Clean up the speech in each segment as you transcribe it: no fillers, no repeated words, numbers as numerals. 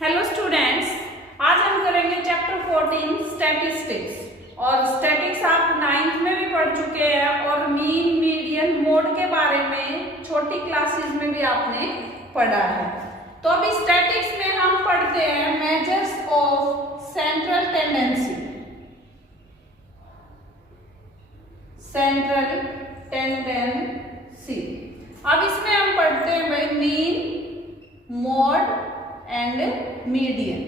Hello students, आज हम करेंगे चैप्टर 14 स्टैटिस्टिक्स। और स्टैटिक्स आप 9th में भी पढ़ चुके हैं और मीन मीडियन मोड के बारे में छोटी क्लासेस में भी आपने पढ़ा है। तो अभी स्टैटिक्स में हम पढ़ते हैं measures of central tendency. Central tendency अब इसमें हम पढ़ते हैं भाई मीन, मोड एंड मीडियन।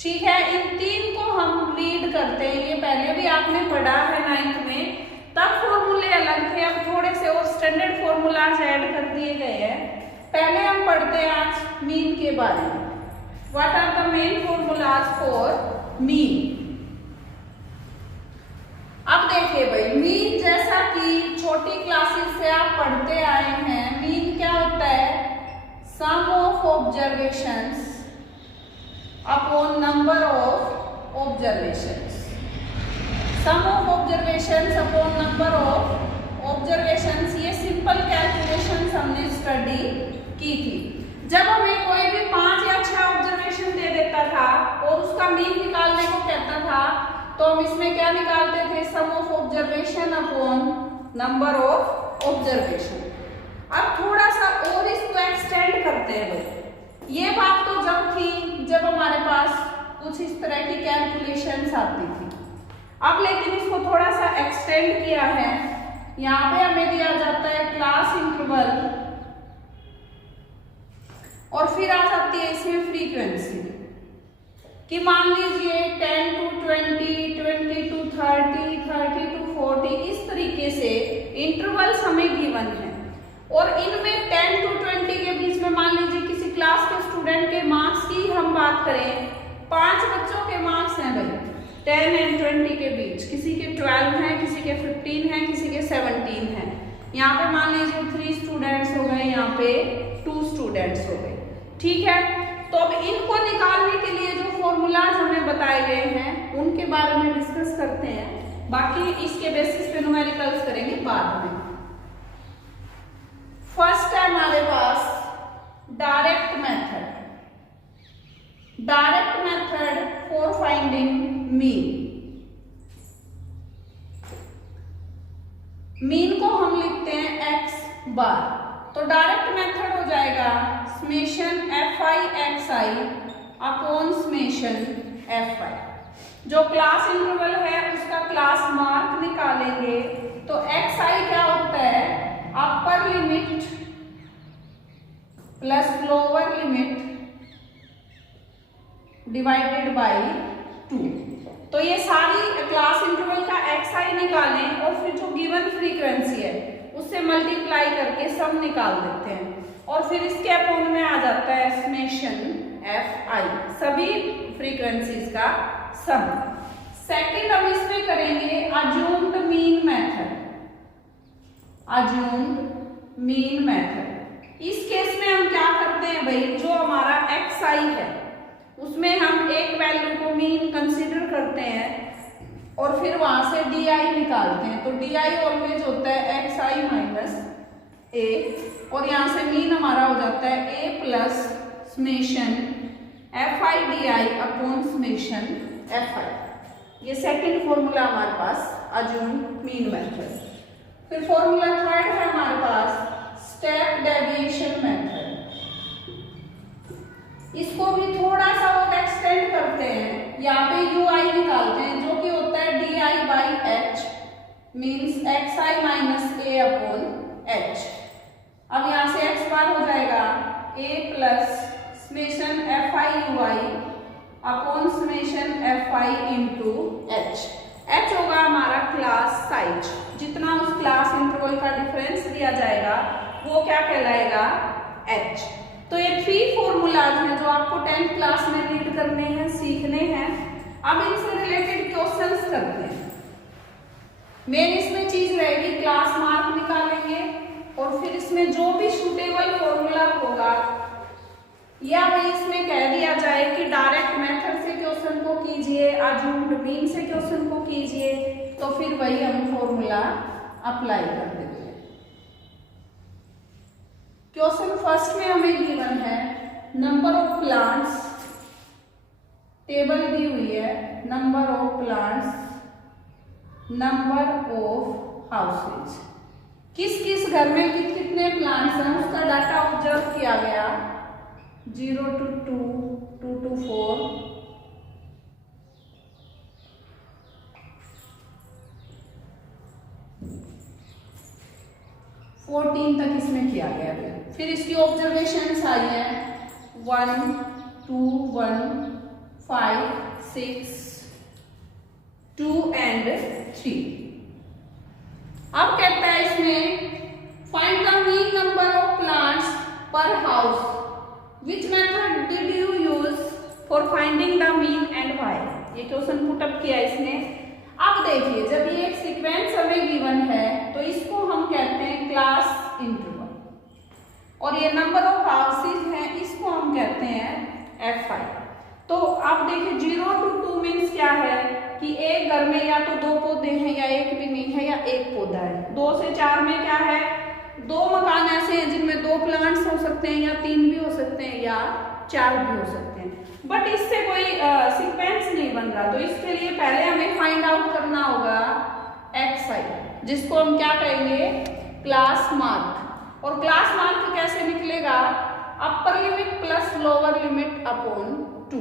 ठीक है, इन तीन को हम रीड करते हैं। ये पहले भी आपने पढ़ा है 9th में, तब फॉर्मूले अलग थे, अब थोड़े से और स्टैंडर्ड फॉर्मूलाज ऐड कर दिए गए हैं। पहले हम पढ़ते हैं आज मीन के बारे में। What are the main formulas for mean. अब देखिए भाई, मीन जैसा कि छोटी क्लासेस से आप पढ़ते आए हैं, मीन क्या होता है? Sum of observations upon number of observations. Sum of observations upon number of observations, ये सिंपल कैलकुलेशंस हमने स्टडी की थी। जब हमें कोई भी 5 या 6 ऑब्जर्वेशन दे देता था और उसका मीन निकालने को कहता था, तो हम इसमें क्या निकालते थे? Sum of observation upon number of observation. अब थोड़ा सा और इसको एक्सटेंड करते हैं भाई। ये बात तो जब थी जब हमारे पास कुछ इस तरह की कैलकुलेशंस आती थी। अब लेकिन इसको थोड़ा सा एक्सटेंड किया है। यहाँ पे हमें दिया जाता है क्लास इंटरवल और फिर आ जाती है इसमें फ्रीक्वेंसी कि मान लीजिए 10 to 20, 20 to 30, 30 to 40, इस तरीके से इंटरवल्स हमें गिवन है। और इनमें 10 to 20 के बीच में मान लीजिए किसी क्लास के स्टूडेंट के मार्क्स की हम बात करें, 5 बच्चों के मार्क्स हैं भाई 10 and 20 के बीच। किसी के 12 हैं, किसी के 15 हैं, किसी के 17 हैं। यहाँ पे मान लीजिए 3 स्टूडेंट्स हो गए, यहाँ पे 2 स्टूडेंट्स हो गए। ठीक है, तो अब इनको निकालने के लिए जो फॉर्मूलाज हमें बताए गए हैं उनके बारे में डिस्कस करते हैं। बाकी इसके बेसिस पे न्यूमेरिकल्स करेंगे बाद में। फर्स्ट है हमारे पास direct method. Direct method for finding mean. Mean को हम लिखते हैं x बार, तो डायरेक्ट मेथड हो जाएगा summation fi(xi) upon summation fi। जो क्लास इंटरवल है उसका क्लास मार्क निकालेंगे, तो xi क्या होता है? Upper limit plus lower limit divided by 2। तो ये सारी क्लास इंटरवल का xi निकालें और फिर जो गिवन फ्रीक्वेंसी है उससे मल्टीप्लाई करके सम निकाल देते हैं और फिर इसके अपॉन में आ जाता है समेशन fi, सभी फ्रीक्वेंसीज का सम। सेकंड हम इसमें करेंगे assumed mean method. Assumed mean method. इस केस में हम क्या करते हैं भाई, जो हमारा xi है उसमें हम एक वैल्यू को मीन कंसीडर करते हैं और फिर वहां से di निकालते हैं। तो di ऑलवेज होता है xi माइनस a और यहाँ से मीन हमारा हो जाता है a plus summation fi di upon summation fi। ये सेकंड फॉर्मूला हमारे पास अज्यूम्ड मीन मेथड। फिर फॉर्मूला थर्ड है हमारे पास स्टेप डेविएशन मेथड। इसको भी थोड़ा सा और एक्सटेंड करते हैं। यहाँ पे ui निकालते हैं जो कि होता है di by h means xi minus a upon h। अब यहाँ से x बार हो जाएगा a plus summation fi ui upon summation fi into h। h होगा हमारा क्लास साइज, जितना उस क्लास इंटरवल का डिफरेंस दिया जाएगा वो क्या कहलाएगा? h। तो ये 3 फॉर्मूलाज हैं जो आपको 10th क्लास में रीड करने हैं, सीखने हैं। अब इनसे रिलेटेड क्वेश्चंस करते हैं। मेन इसमें चीज रहेगी क्लास मार्क निकालेंगे और फिर इसमें जो भी सुटेबल फॉर्मूला होगा या भाई इसमें कह दिया जाए कि डायरेक्ट मेथड से क्वेश्चन को कीजिए, अज्यूम्ड मीन से क्वेश्चन को कीजिए, तो फिर वही हम फॉर्मूला अप्लाई कर देते हैं। क्वेश्चन फर्स्ट में हमें गिवन है नंबर ऑफ प्लांट्स, टेबल दी हुई है, number of plants, number of houses, किस किस घर में कितने प्लांट्स हैं उसका डाटा ऑब्जर्व किया गया। 0 to 2, 2 to 4, 14 तक इसमें किया गया है। फिर इसकी ऑब्जर्वेशंस आई है 1, 2, 1, 5, 6, 2 and 3। अब कहता है इसमें find the mean number of plants per house, which method did you use for finding the mean and why. ये क्वेश्चन पुट अप किया इसने। अब देखिए जब ये एक सीक्वेंस हमें गिवन है तो इसको हम कहते हैं क्लास इंटरवल, और ये नंबर ऑफ हाउसेज है इसको हम कहते हैं Fi। तो आप देखिए 0 to 2 मीन्स क्या है कि एक घर में या तो 2 पौधे हैं या एक भी नहीं है या एक पौधा है। 2 से 4 में क्या है, 2 मकान ऐसे हैं जिनमें 2 प्लांट्स हो सकते हैं या 3 भी हो सकते हैं या 4 भी हो सकते हैं, बट इससे कोई सीक्वेंस नहीं बन रहा। तो इसके लिए पहले हमें फाइंड आउट करना होगा Xi, जिसको हम क्या कहेंगे, क्लास मार्क। और क्लास मार्क कैसे निकलेगा, upper limit plus lower limit upon 2।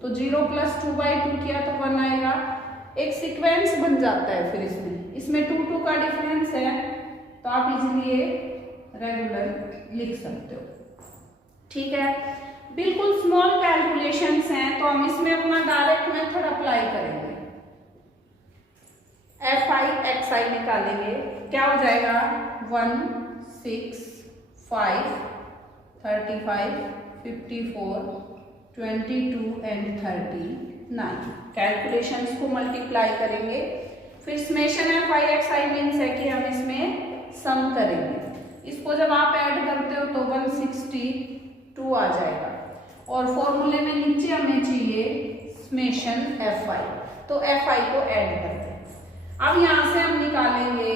तो 0 + 2/2 किया तो 1 आएगा। एक सीक्वेंस बन जाता है। फिर इसमें 2 2 का डिफरेंस है तो आप इजीली ये रेगुलर लिख सकते हो। ठीक है, बिल्कुल स्मॉल कैलकुलेशंस हैं तो हम इसमें अपना डायरेक्ट मेथड अप्लाई करेंगे। Fi Xi निकालेंगे, क्या हो जाएगा 1, 6, 5, 35, 54, 22 and 39। कैलकुलेशंस को मल्टीप्लाई करेंगे। फिर समेशन Fi Xi मीन्स है कि हम इसमें सम करेंगे। इसको जब आप ऐड करते हो तो 162 आ जाएगा, और फॉर्मूले में नीचे हमें चाहिए समेशन Fi, तो Fi को ऐड करते हैं। अब यहाँ से हम निकालेंगे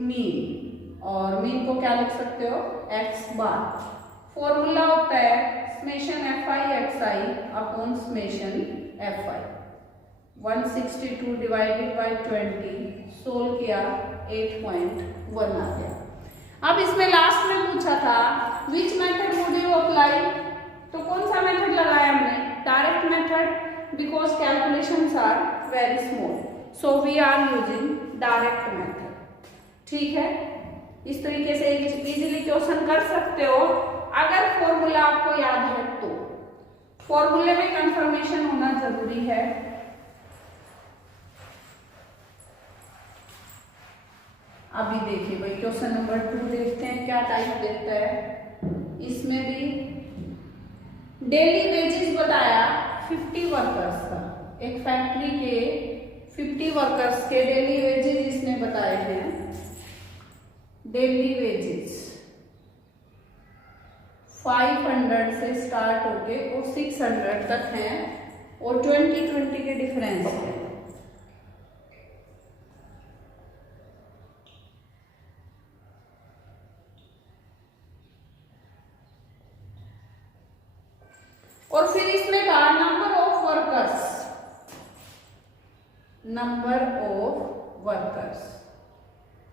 मीन, और मीन को क्या लिख सकते हो, x बार। फॉर्मूला होता है summation Fi Xi upon summation Fi। 162 divided by 20 solve किया 8.1 आ गया। अब इसमें लास्ट में पूछा था which method would you apply, तो कौन सा मेथड लगाया हमने, direct method, because calculations are very small, so we are using direct method. ठीक है, इस तरीके से इजीली क्वेश्चन कर सकते हो अगर फॉर्मूला आपको याद है तो। फॉर्मूले में कंफर्मेशन होना जरूरी है। अभी देखिए भाई क्वेश्चन नंबर 2 देखते हैं क्या टाइप देता है। इसमें भी डेली वेजेस बताया 50 वर्कर्स का, एक फैक्ट्री के 50 वर्कर्स के डेली वेजेस इसने बताए हैं। डेली वेजेस 500 से स्टार्ट होके और 600 तक हैं, और 20-20 के डिफरेंस है। और फिर इसमें कहा number of workers, number of workers.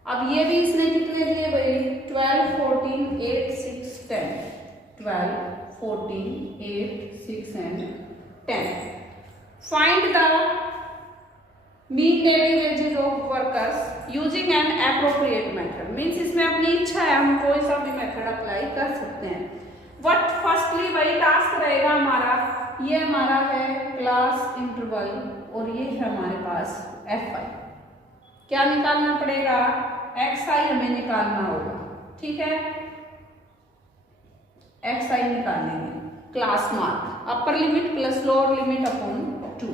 अब ये भी इसने कितने दिए भाई, 12, 14, 8, 6, 10। 12, 14, 8, 6 and 10। Find the mean daily wages of workers using an appropriate method। Means इसमें अपनी इच्छा है, हम कोई सा भी मेथड अप्लाई कर सकते हैं। बट फर्स्टली वही टास्क रहेगा हमारा, ये हमारा है क्लास इंटरवल और ये है हमारे पास Fi। क्या निकालना पड़ेगा, Xi हमें निकालना होगा। ठीक है, Xi निकालेंगे, class mark upper limit plus lower limit upon 2।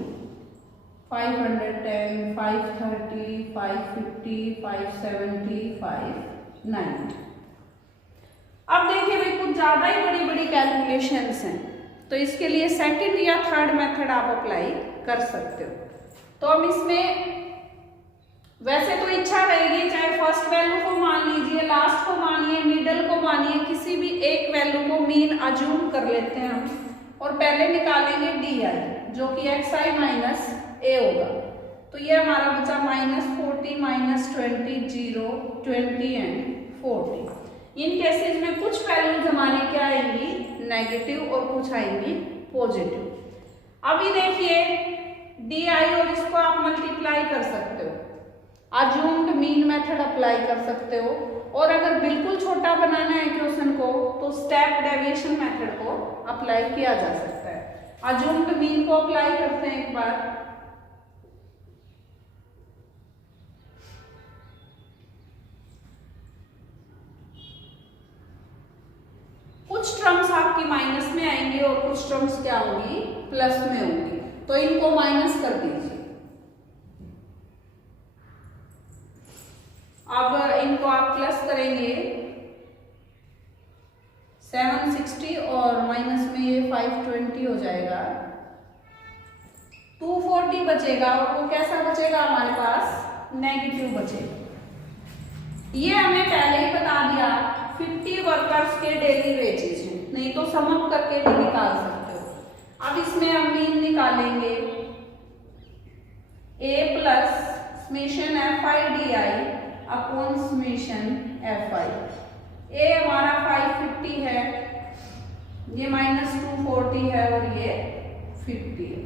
510, 530, 550, 570, 590। अब देखिए भाई कुछ ज्यादा ही बड़ी बड़ी कैलकुलेशंस हैं, तो इसके लिए सेकंड या थर्ड मेथड आप अप्लाई कर सकते हो। तो हम इसमें वैसे तो इच्छा रहेगी चाहे फर्स्ट वैल्यू को मान लीजिए, लास्ट को मानिए, मिडल को मानिए, किसी भी एक वैल्यू वैल्यू को मीन अज्यूम कर लेते हैं हम, और पहले निकालेंगे DI जो कि xi माइनस a होगा। तो ये हमारा बचा -40 -20 0 20 एंड 40। इन केसेस में कुछ वैल्यूज हमारी क्या आएंगी, नेगेटिव, और कुछ आएंगी पॉजिटिव। अभी देखिए DI और इसको आप मल्टीप्लाई कर सकते हो, अज्यूम्ड मीन मेथड अप्लाई कर सकते हो, और अगर बिल्कुल छोटा बनाना है क्वेश्चन को तो स्टेप डेविएशन मेथड को अप्लाई किया जा सकता है। अज्यूम्ड मीन को अप्लाई करते हैं एक बार। कुछ टर्म्स आपकी माइनस में आएंगे और कुछ टर्म्स क्या होंगी, प्लस में होंगी, तो इनको माइनस कर दीजिए। अब इनको आप प्लस करेंगे 760 और माइनस में ये 520 हो जाएगा, 240 बचेगा, और वो कैसा बचेगा हमारे पास, नेगेटिव बचेगा। ये हमें पहले ही बता दिया 50 वर्कर्स के डेली वेजेस हैं, नहीं तो सम अप करके भी निकाल सकते हो। अब इसमें हम मीन निकालेंगे, a plus summation FI/DI upon summation FI। a हमारा 550 है, ये -240 है, और ये 50 है,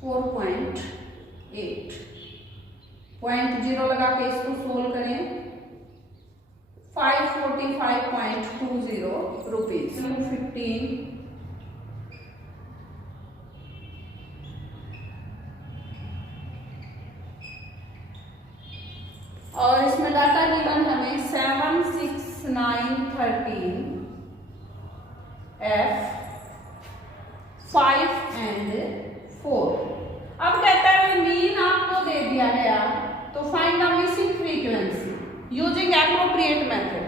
4.8। 0.0 लगा के इसको सोल्व करें, 545.20 रुपीज, 15 और इसमें डाटा गिवन हमें 7 6 9 13 F 5 एंड 4। अब कहता है मीन आपको दे दिया गया, तो find the missing frequency using appropriate method.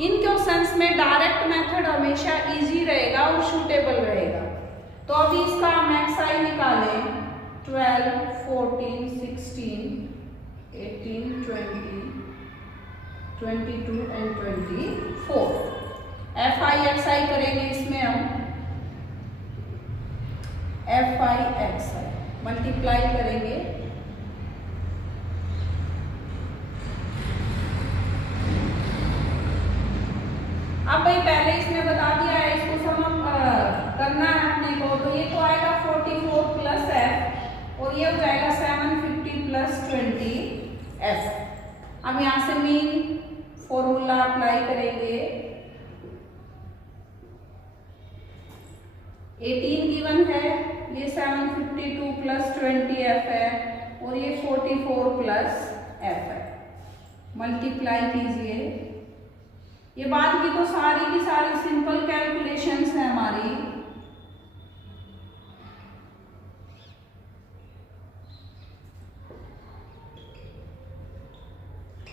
In questions में डायरेक्ट मेथड हमेशा इजी रहेगा और सूटेबल रहेगा। तो अभी इसका हम xi निकालें, 12 14 16 18 20 22 एंड 24। FI XI करेंगे, इसमें हम FI XI मल्टीप्लाई करेंगे, अब भाई पहले इसमें बता दिया है, इसको सम करना है अपने को, तो ये तो आएगा 44 प्लस F, और ये हो जाएगा 750 प्लस 20 F। अब यहां से मीन फॉर्मूला अप्लाई करेंगे, 18 गिवन है, ये 752 प्लस 20 F है, और ये 44 प्लस F है। मल्टीप्लाई कीजिए, ये बाद की तो सारी की सारी सिंपल कैलकुलेशंस है हमारी।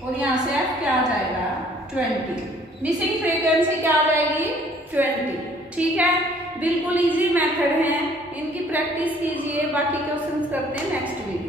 और यहां से F क्या आ जाएगा, 20। मिसिंग फ्रीक्वेंसी क्या आ जाएगी, 20। ठीक है, बिल्कुल इजी मेथड है, इनकी प्रैक्टिस कीजिए। बाकी क्वेश्चंस करते हैं नेक्स्ट वीक।